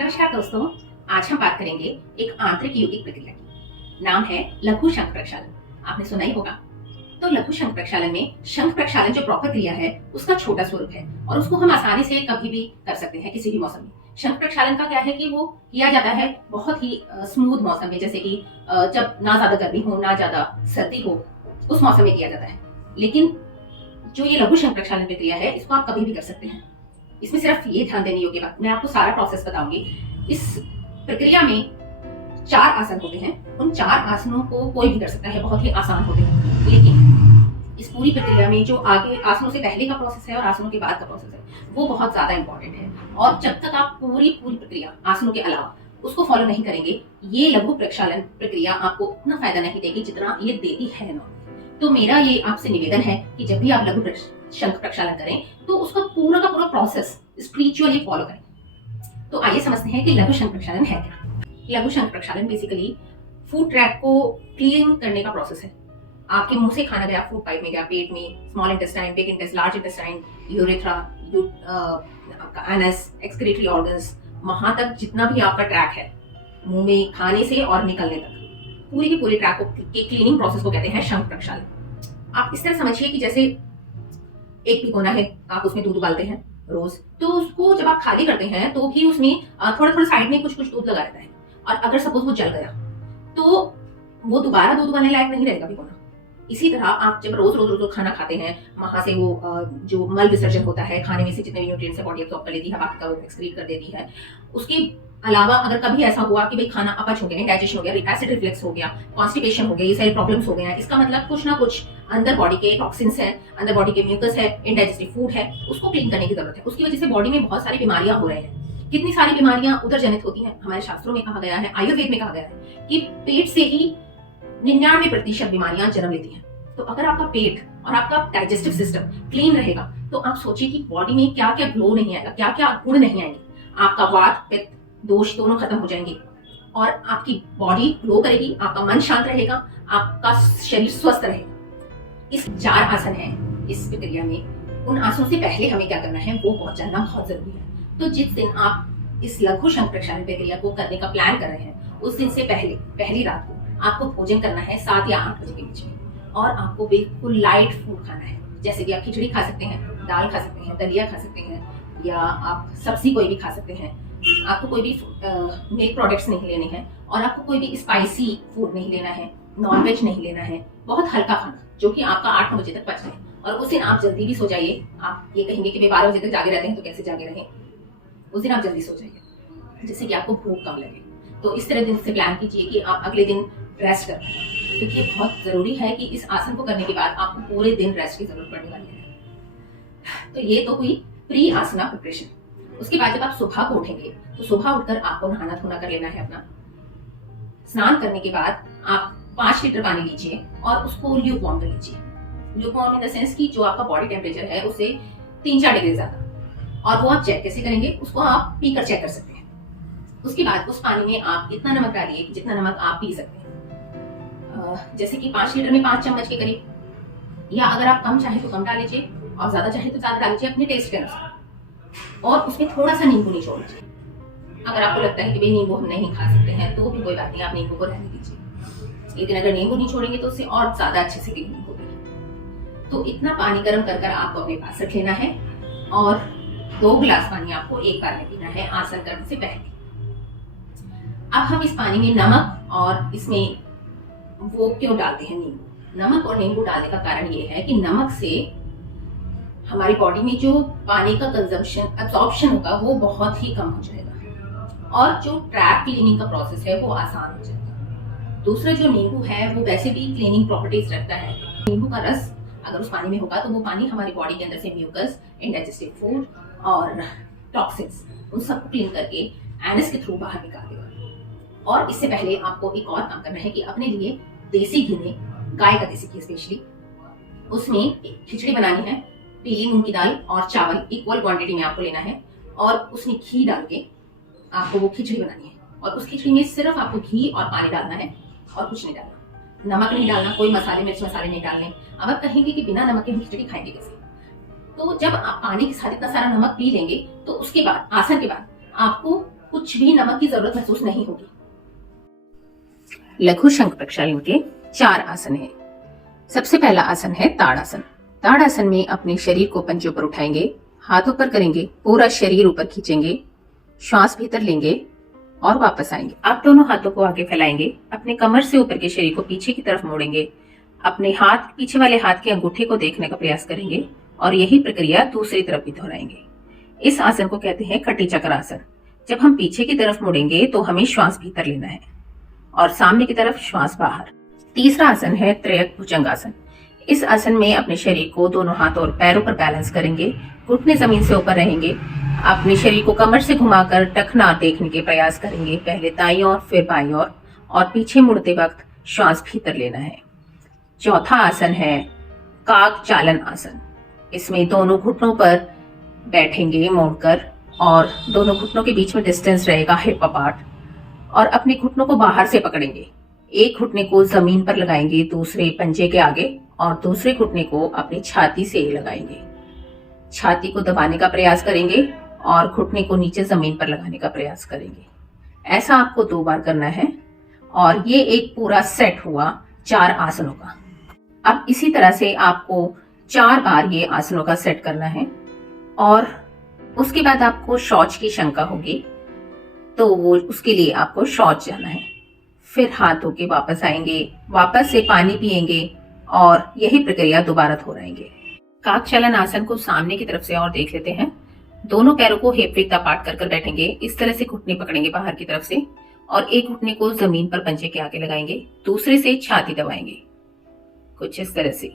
नमस्कार दोस्तों, आज हम बात करेंगे एक आंतरिक यौगिक प्रक्रिया की। नाम है लघु शंख प्रक्षालन। आपने सुना ही होगा। तो लघु शंख प्रक्षालन में शंख प्रक्षालन जो प्रॉपर क्रिया है उसका छोटा स्वरूप है और उसको हम आसानी से कभी भी कर सकते हैं, किसी भी मौसम में। शंख प्रक्षालन का क्या है कि वो किया जाता है बहुत ही स्मूथ मौसम में, जैसे कि जब ना ज्यादा गर्मी हो ना ज्यादा सर्दी हो, उस मौसम में किया जाता है। लेकिन जो ये लघु शंख प्रक्षालन प्रक्रिया है इसको आप कभी भी कर सकते हैं। इसमें सिर्फ ये ध्यान देने योग्य बात, मैं आपको सारा प्रोसेस बताऊंगी। इस प्रक्रिया में 4 आसन होते हैं। उन 4 आसनों को कोई भी कर सकता है, बहुत ही आसान होते हैं। लेकिन इस पूरी प्रक्रिया में जो आगे आसनों से पहले का प्रोसेस है और आसनों के बाद का प्रोसेस है वो बहुत ज्यादा इंपॉर्टेंट है। और जब तक आप पूरी प्रक्रिया आसनों के अलावा उसको फॉलो नहीं करेंगे, ये लघु प्रक्षालन प्रक्रिया आपको उतना फायदा नहीं देगी जितना ये देती है नॉर्मल। तो मेरा ये आपसे निवेदन है कि जब भी आप लघु शंख प्रक्षालन करें तो उसका पूरा का पूरा प्रोसेस स्पिरिचुअली फॉलो करें। तो आइए समझते हैं कि लघु शंख प्रक्षालन है क्या। लघु शंख प्रक्षालन बेसिकली फूड ट्रैक को क्लीन करने का प्रोसेस है। आपके मुंह से खाना गया, फूड पाइप में गया, पेट में, small intestine, big intestine, large intestine, urethra, आपका एनस, एक्सक्रीटरी ऑर्गन्स, वहां तक जितना भी आपका ट्रैक है मुंह में खाने से और निकलने तक, पूरी की पूरी ट्रैक के क्लीनिंग प्रोसेस को कहते हैं शंख प्रक्षालन। आप इस तरह समझिए कि जैसे एक भिगोना है, आप उसमें दूध उबालते हैं रोज, तो उसको जब आप खाली करते हैं तो भी उसमें थोड़ा थोड़ा साइड में कुछ कुछ दूध लगा रहता है। और अगर सपोज वो जल गया तो वो दोबारा दूध उबालने लायक नहीं रहेगा भिगोना। इसी तरह आप जब रोज रोज रोज खाना खाते हैं, वहां से वो जो मल विसर्जन होता है, खाने में से जितने भी न्यूट्रिएंट्स है बॉडी एब्सॉर्ब कर लेती है, बाकी का वो एक्सक्रीट कर देती है। उसके अलावा अगर कभी ऐसा हुआ कि भाई खाना अपच हो गया, इंडाइजेशन हो गया, एसिड रिफ्लेक्स हो गया, कॉन्स्टिपेशन हो गया, ये सारी प्रॉब्लम्स हो गए हैं, इसका मतलब कुछ ना कुछ अंदर बॉडी के टॉक्सिन्स है, अंदर बॉडी के म्यूकस है, इंडाइजेस्टिव फूड है, उसको क्लीन करने की जरूरत है। उसकी वजह से बॉडी में बहुत सारी बीमारियां हो रही हैं। कितनी सारी बीमारियां उधर जनित होती हैं। हमारे शास्त्रों में कहा गया है, आयुर्वेद में कहा गया है कि पेट से ही 99% बीमारियां जन्म लेती हैं। तो अगर आपका पेट और आपका डाइजेस्टिव सिस्टम क्लीन रहेगा तो आप सोचिए कि बॉडी में क्या क्या ग्लो नहीं आएगा, क्या क्या गुण नहीं आएंगे। आपका वात, पित्त, दोष दोनों खत्म हो जाएंगे और आपकी बॉडी ग्लो करेगी, आपका मन शांत रहेगा, आपका शरीर स्वस्थ रहेगा। इस 4 आसन है इस प्रक्रिया में। उन आसनों से पहले हमें क्या करना है वो बहुत जानना बहुत जरूरी है। तो जिस दिन आप इस लघु शंख प्रक्षालन प्रक्रिया को करने का प्लान कर रहे हैं, उस दिन से पहली रात को आपको भोजन करना है 7 या 8 बजे के बीच में। और आपको बिल्कुल लाइट फूड खाना है, जैसे कि आप खिचड़ी खा सकते हैं, दाल खा सकते हैं, दलिया खा सकते हैं, या आप सब्जी कोई भी खा सकते हैं। आपको कोई भी मिल्क प्रोडक्ट्स नहीं लेने हैं और आपको कोई भी स्पाइसी फूड नहीं लेना है, नॉनवेज नहीं लेना है। बहुत हल्का खाना जो कि आपका 8-9 बजे तक पच जाए। और उस दिन आप जल्दी भी सो जाइए। आप ये कहेंगे कि वे 12 बजे तक जागे रहते हैं तो कैसे जागे रहें, उस दिन आप जल्दी सो जाइए जिससे कि आपको भूख कम लगे। तो इस तरह दिन से प्लान कीजिए कि आप अगले दिन रेस्ट कर पाए, क्योंकि ये बहुत जरूरी है कि इस आसन को करने के बाद आपको पूरे दिन रेस्ट की जरूरत पड़ने वाली है। तो ये तो हुई प्री आसना प्रिपरेशन। उसके बाद जब आप सुबह को उठेंगे तो सुबह उठकर आपको नहाना धोना कर लेना है अपना। स्नान करने के बाद आप 5 लीटर पानी लीजिए और उसको ल्यूक वार्म कर लीजिए। Luke warm in the sense कि जो आपका बॉडी टेम्परेचर है उससे 3-4 डिग्री ज्यादा। और वो आप चेक कैसे करेंगे, उसको आप पीकर चेक कर सकते हैं। उसके बाद उस पानी में आप इतना नमक डालिए कि जितना नमक आप पी सकते हैं। जैसे कि 5 लीटर में 5 चम्मच के करीब, या अगर आप कम चाहे तो कम डाल लीजिए और ज्यादा चाहे तो ज्यादा डाल लीजिए अपने टेस्ट के अनुसार। और उसमें थोड़ा सा नींबू निचोड़ लीजिए। अगर आपको लगता है कि भाई नींबू हम नहीं खा सकते हैं तो भी कोई बात नहीं, आप नींबू को रहने दीजिए। लेकिन अगर नींबू निचोड़ेंगे तो उससे और ज्यादा अच्छे से क्लीनिंग होगी। तो इतना पानी गर्म कर आपको अपने पास रख लेना है और 2 गिलास पानी आपको एक बार में पीना है आसन करने से पहले। अब हम इस पानी में नमक और इसमें वो क्यों डालते हैं, नींबू। नमक और नींबू डालने का कारण ये है कि नमक से हमारी बॉडी में जो पानी का कंजम्पशन, एब्जॉर्प्शन होगा वो बहुत ही कम हो जाएगा और जो ट्रैक क्लीनिंग का प्रोसेस है वो आसान हो जाएगा। दूसरा जो नींबू है वो वैसे भी क्लीनिंग प्रॉपर्टीज रखता है। नींबू का रस अगर उस पानी में होगा तो वो पानी हमारी बॉडी के अंदर से म्यूकस, इंडाइजेस्टिव फूड और टॉक्सिन्स उन सबको क्लीन करके एनस के थ्रू बाहर निकाल देगा। और इससे पहले आपको एक और काम करना है कि अपने लिए देसी घी में, गाय का देसी घी स्पेशली, उसमें खिचड़ी बनानी है। पीली मूंग की दाल और चावल इक्वल क्वांटिटी में आपको लेना है और उसमें घी डाल के आपको वो खिचड़ी बनानी है। और उस खिचड़ी में सिर्फ आपको घी और पानी डालना है और कुछ नहीं डालना। नमक नहीं डालना, कोई मसाले, मिर्च मसाले नहीं डालने। अब आप कहेंगे कि बिना नमक के हम खिचड़ी खाएंगे कैसे, तो जब आप पानी के साथ इतना सारा नमक पी लेंगे तो उसके बाद आसन के बाद आपको कुछ कुछ भी नमक की जरूरत महसूस नहीं होगी। लघु शंख प्रक्षालन के 4 आसन हैं। सबसे पहला आसन है ताड़ासन। ताड़ासन में अपने शरीर को पंजों पर उठाएंगे, हाथ ऊपर करेंगे, पूरा शरीर ऊपर खींचेंगे, श्वास भीतर लेंगे और वापस आएंगे। आप दोनों हाथों को आगे फैलाएंगे, अपने कमर से ऊपर के शरीर को पीछे की तरफ मोड़ेंगे, अपने हाथ पीछे वाले हाथ के अंगूठे को देखने का प्रयास करेंगे और यही प्रक्रिया दूसरी तरफ भी दोहराएंगे। इस आसन को कहते हैं कटी चक्र आसन। जब हम पीछे की तरफ मुड़ेंगे तो हमें श्वास भीतर लेना है और सामने की तरफ श्वास बाहर। तीसरा आसन है त्रयक भुजंगासन। इस आसन में अपने शरीर को दोनों हाथों और पैरों पर बैलेंस करेंगे, घुटने जमीन से ऊपर रहेंगे, अपने शरीर को कमर से घुमाकर टखना देखने के प्रयास करेंगे, पहले दाईं ओर फिर बाईं ओर, और पीछे मुड़ते वक्त श्वास भीतर लेना है। चौथा आसन है काक चालन आसन। इसमें दोनों घुटनों पर बैठेंगे मोड़कर और दोनों घुटनों के बीच में डिस्टेंस रहेगा हिप अपार्ट, और अपने घुटनों को बाहर से पकड़ेंगे। एक घुटने को जमीन पर लगाएंगे दूसरे पंजे के आगे और दूसरे घुटने को अपनी छाती से लगाएंगे। छाती को दबाने का प्रयास करेंगे और घुटने को नीचे जमीन पर लगाने का प्रयास करेंगे। ऐसा आपको 2 बार करना है और ये एक पूरा सेट हुआ 4 आसनों का। अब इसी तरह से आपको 4 बार ये आसनों का सेट करना है और उसके बाद आपको शौच की शंका होगी, तो वो उसके लिए आपको शौच जाना है। फिर हाथ धो के वापस आएंगे, वापस से पानी पिएंगे और यही प्रक्रिया दोबारा दोहराएंगे। काक चलन आसन को सामने की तरफ से और देख लेते हैं। दोनों पैरों को हिप विड्थ अपार्ट कर बैठेंगे, इस तरह से घुटने पकड़ेंगे बाहर की तरफ से और एक घुटने को जमीन पर पंजे के आगे लगाएंगे, दूसरे से छाती दबाएंगे, कुछ इस तरह से।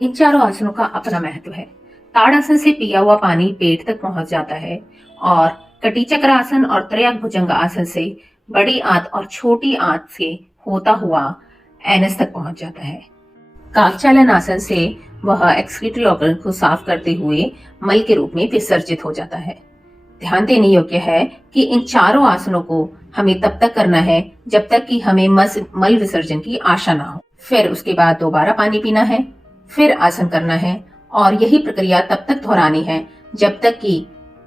इन चारों आसनों का अपना महत्व है। ताड़ासन से पिया हुआ पानी पेट तक पहुंच जाता है और कटी चक्र आसन और त्रयक भुजंग आसन से बड़ी आंत और छोटी आंत से होता हुआ एनस तक पहुंच जाता है। काकचालन आसन से वह एक्सक्रीटरी ऑर्गन को साफ करते हुए मल के रूप में विसर्जित हो जाता है। ध्यान देने योग्य है कि इन चारों आसनों को हमें तब तक करना है जब तक कि हमें मल विसर्जन की आशा ना हो। फिर उसके बाद दोबारा पानी पीना है, फिर आसन करना है और यही प्रक्रिया तब तक दोहरानी है जब तक कि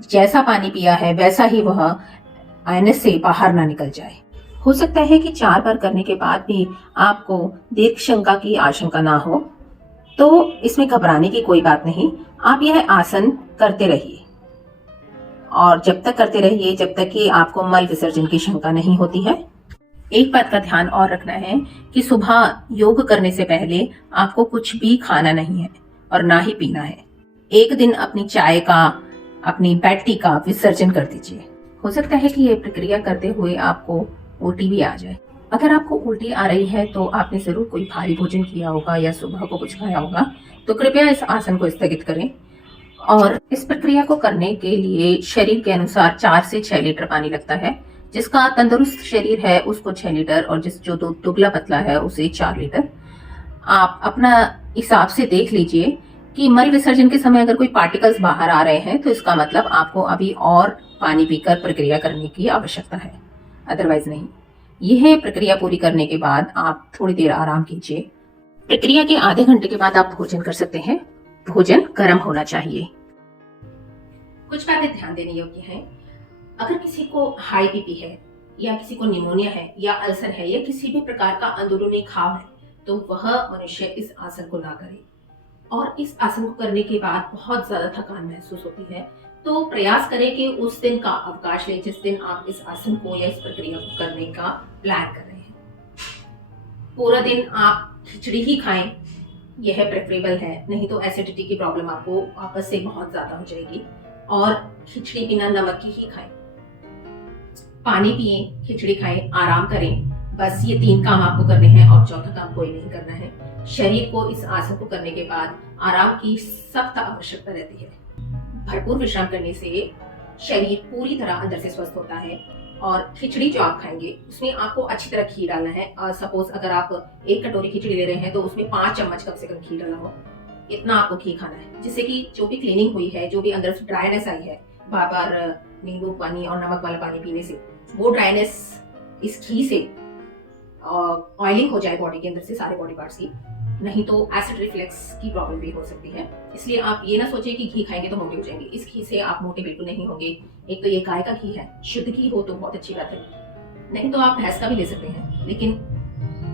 जैसा पानी पिया है वैसा ही वह एनस से बाहर ना निकल जाए। हो सकता है कि 4 बार करने के बाद भी आपको दीर्घ शंका की आशंका ना हो, तो इसमें घबराने की कोई बात नहीं। आप यह आसन करते रहिए और जब तक करते रहिए जब तक कि आपको मल विसर्जन की शंका नहीं होती है। एक बात का ध्यान और रखना है कि सुबह योग करने से पहले आपको कुछ भी खाना नहीं है और ना ही पीना है। एक दिन अपनी चाय का, अपनी बेड टी का विसर्जन कर दीजिए। हो सकता है कि यह प्रक्रिया करते हुए आपको उल्टी भी आ जाए। अगर आपको उल्टी आ रही है तो आपने जरूर कोई भारी भोजन किया होगा या सुबह को कुछ खाया होगा, तो कृपया इस आसन को स्थगित करें। और इस प्रक्रिया को करने के लिए शरीर के अनुसार 4 से 6 लीटर पानी लगता है। जिसका तंदुरुस्त शरीर है उसको 6 लीटर और जो दुबला पतला है उसे 4 लीटर। आप अपना हिसाब से देख लीजिए कि मल विसर्जन के समय अगर कोई पार्टिकल्स बाहर आ रहे हैं तो इसका मतलब आपको अभी और पानी पीकर प्रक्रिया करने की आवश्यकता है, अदरवाइज नहीं। यह प्रक्रिया पूरी करने के बाद आप थोड़ी देर आराम कीजिए। प्रक्रिया के आधे घंटे के बाद आप भोजन कर सकते हैं। भोजन गर्म होना चाहिए। कुछ बातें ध्यान देने योग्य हैं। अगर किसी को हाई बीपी है या किसी को निमोनिया है या अल्सर है या किसी भी प्रकार का अंदरूनी घाव है तो वह मनुष्य इस आसन को ना करे। और इस आसन को करने के बाद बहुत ज्यादा थकान महसूस होती है, तो प्रयास करें कि उस दिन का अवकाश लें जिस दिन आप इस आसन को या इस प्रक्रिया को करने का प्लान कर रहे हैं। पूरा दिन आप खिचड़ी ही खाएं, यह प्रेफरेबल है, नहीं तो एसिडिटी की प्रॉब्लम आपको वापस से बहुत ज्यादा हो जाएगी। और खिचड़ी बिना नमक की ही खाएं, पानी पिए, खिचड़ी खाएं, आराम करें। बस ये 3 काम आपको करने हैं और चौथा काम कोई नहीं करना है। शरीर को इस आसन को करने के बाद आराम की सख्त आवश्यकता रहती है। भरपूर विश्राम करने से शरीर पूरी तरह अंदर से स्वस्थ होता है। और खिचड़ी जो आप खाएंगे उसमें आपको अच्छी तरह घी डालना है। सपोज अगर आप 1 कटोरी खिचड़ी ले रहे हैं तो उसमें 5 चम्मच कम से कम घी डाला हो, इतना आपको घी खाना है, जिससे कि जो भी क्लीनिंग हुई है, जो भी अंदर से ड्राइनेस आई है बार बार नींबू पानी और नमक वाला पानी पीने से, वो ड्राइनेस इस घी से ऑयलिंग हो जाए बॉडी के अंदर से सारे बॉडी पार्ट्स की, नहीं तो एसिड रिफ्लेक्स की प्रॉब्लम भी हो सकती है। इसलिए आप ये ना सोचिए कि घी खाएंगे तो मोटे हो जाएंगे, इस घी से आप मोटे बिल्कुल नहीं होंगे। एक तो ये गाय का घी है, शुद्ध घी हो तो बहुत अच्छी बात है, नहीं तो आप भैंस का भी ले सकते हैं, लेकिन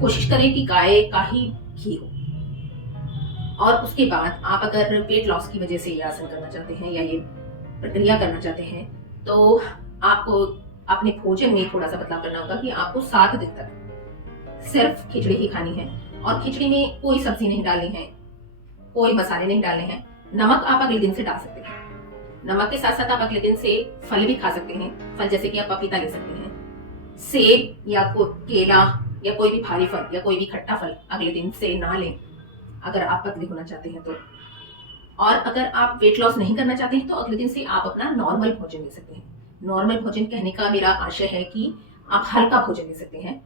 कोशिश करें कि गाय का ही घी हो। और उसके बाद आप अगर वेट लॉस की वजह से ये आसन करना चाहते हैं या ये प्रक्रिया करना चाहते हैं, तो आपको अपने भोजन में थोड़ा सा बदलाव करना होगा कि आपको 7 दिन तक सिर्फ खिचड़ी ही खानी है, और खिचड़ी में कोई सब्जी नहीं डालनी है, कोई मसाले नहीं डालने हैं। नमक आप अगले दिन से डाल सकते हैं, नमक के साथ साथ आप अगले दिन से फल भी खा सकते हैं। फल जैसे कि आप पपीता ले सकते हैं, सेब या केला या कोई भी भारी फल या कोई भी खट्टा फल अगले दिन से ना लें अगर आप पतले होना चाहते हैं तो। और अगर आप वेट लॉस नहीं करना चाहते हैं तो अगले दिन से आप अपना नॉर्मल भोजन ले सकते हैं। नॉर्मल भोजन कहने का मेरा आशय है कि आप हल्का भोजन ले सकते हैं,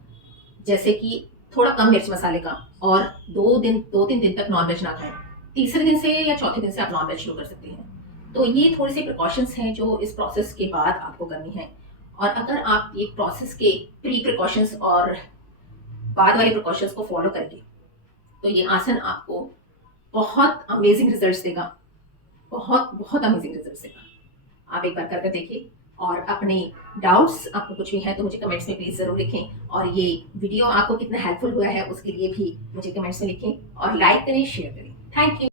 जैसे कि थोड़ा कम मिर्च मसाले का, और 2-3 दिन तक नॉनवेज ना खाएं। तीसरे दिन से या चौथे दिन से आप नॉनवेज शुरू कर सकते हैं। तो ये थोड़ी सी प्रिकॉशंस हैं जो इस प्रोसेस के बाद आपको करनी है। और अगर आप ये प्रोसेस के प्री प्रिकॉशंस और बाद वाले प्रिकॉशंस को फॉलो करेंगे तो ये आसन आपको बहुत अमेजिंग रिजल्ट्स देगा, बहुत बहुत अमेजिंग रिजल्ट्स देगा। आप एक बार करके देखिए, और अपने डाउट्स आपको कुछ भी है तो मुझे कमेंट्स में प्लीज जरूर लिखें, और ये वीडियो आपको कितना हेल्पफुल हुआ है उसके लिए भी मुझे कमेंट्स में लिखें, और लाइक करें, शेयर करें। Thank you.